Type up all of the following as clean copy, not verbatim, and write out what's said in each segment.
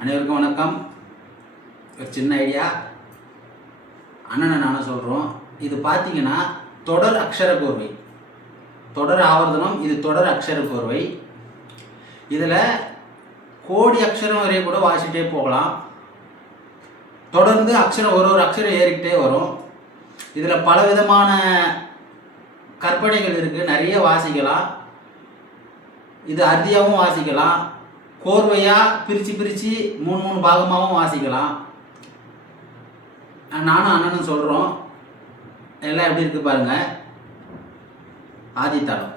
அனைவருக்கும் வணக்கம். ஒரு சின்ன ஐடியா அண்ணனை நானும் சொல்கிறோம். இது பார்த்தீங்கன்னா தொடர் அக்ஷர கோர்வை, தொடர் ஆவர்த்தனம். இது தொடர் அக்ஷர கோர்வை. இதில் கோடி அக்ஷரம் வரைய கூட வாசிட்டே போகலாம். தொடர்ந்து அக்ஷரம் ஒரு அக்ஷரம் ஏறிக்கிட்டே வரும். இதில் பல விதமான கற்பனைகள் இருக்குது. நிறைய வாசிக்கலாம். இது அறுதியாகவும் வாசிக்கலாம், கோர்வையாக பிரித்து மூணு பாகமாகவும் வாசிக்கலாம். நானும் அண்ணனும் சொல்கிறோம். எல்லாம் எப்படி இருக்குது பாருங்கள். ஆதித்தாளம்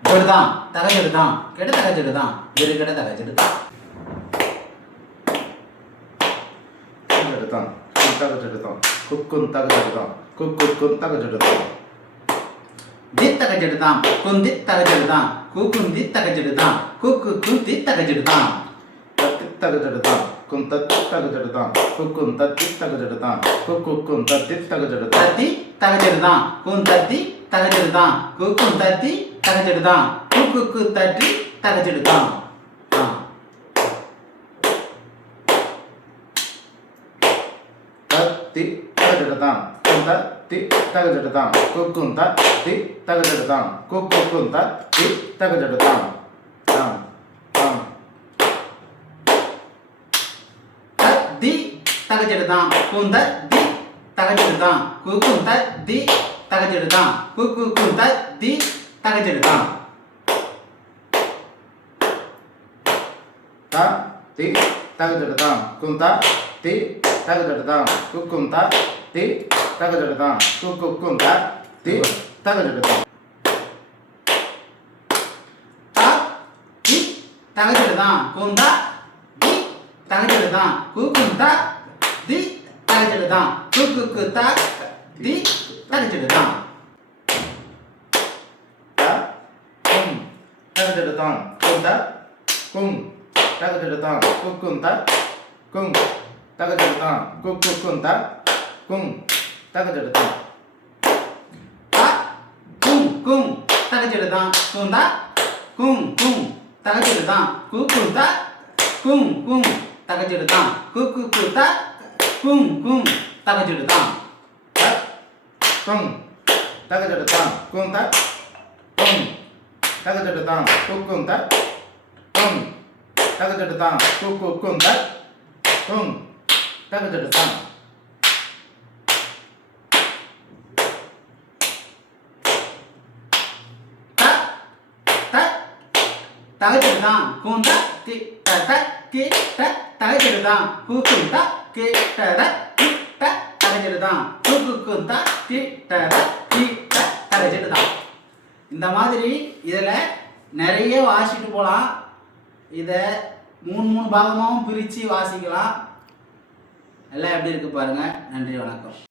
இப்படிதான், தகச்செடுதான், கெட்ட தகச்செடுதான், வெறு கெட்ட தகச்செடுதான், தகச்செடுதான், குக்கும் தகச்செடுதான், குக்கும் தகச்செடுதான், தித் தகச்செடுதான், குந்தி தகச்செடுதான், குந்தி தகச்செடுதான், குந்தி தகச்செடுதான், தத்தி தகச்செடுதான், தத்தி தகச்செடுதான், தத்தி தகச்செடுதான், தத்தி தகச்செடுதான், தத்தி தகச்செடுதான், தத்தி தகச்செடுதான், தத்தி தகச்செடுதான், தட்டி தகச்செடுதான். தத்தி தகச்செடுதான், தத்தி தகச்செடுதான், தத்தி தகச்செடுதான், தத்தி தகச்செடுதான். தி தகச்செடுதான், தி தகச்செடுதான், தி தகச்செடுதான், தி தகச்செடுதான். தி தகச்செடுதான், தி தகச்செடுதான், தி தகச்செடுதான், தி தகச்செடுதான். தி தகச்செடுதான், தி தகச்செடுதான், தி தகச்செடுதான், தி தகச்செடுதான். தகச்செடுதான், கும் தகச்செடுதான், கும் தகச்செடுதான், கும் தகச்செடுதான். கும் தகச்செடுதான், கும் தகச்செடுதான், கும் தகச்செடுதான், கும் தகச்செடுதான். கும் தகச்செடுதான், கும் தகச்செடுதான், கும் தகச்செடுதான், கும் தகச்செடுதான். தகச்செடுதான், தி தகச்செடுதான், தகச்செடுதான், தி தகச்செடுதான். இந்த மாதிரி இதில் நிறைய வாசிட்டு போகலாம். இதை மூணு பாகமாகவும் பிரித்து வாசிக்கலாம். எல்லாம் எப்படி இருக்குது பாருங்கள். நன்றி, வணக்கம்.